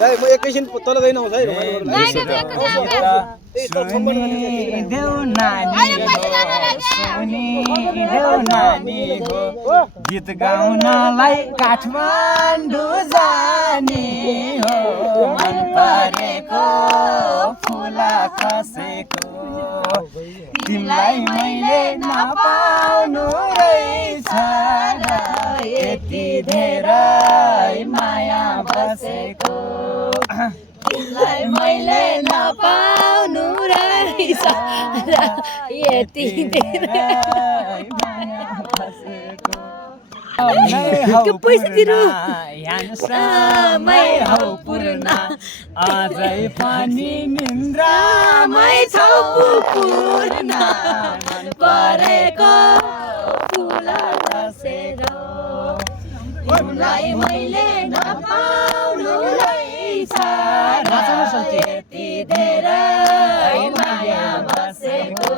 दाइ म एकैछिन तल गइन आउँछ है सुनिदेऊ नानी हो गीत गाउनलाई काठमाडौँ जाने हो मन परेको फुला खसेको तिमीलाई मैले नपाउनु रहेछ यति धेरै माया बसेको तिमीलाई मैले नपाउनु रहेछ यति धेरै माया बसेको त्यो पैसा दिनु मै हौ पूर्ण अझै पनि निन्द्रामै छौ पूर्ण मन परेको फुला बसेको तिमीलाई मैले नपाउनु रहेछ यति धेरै माया बसेको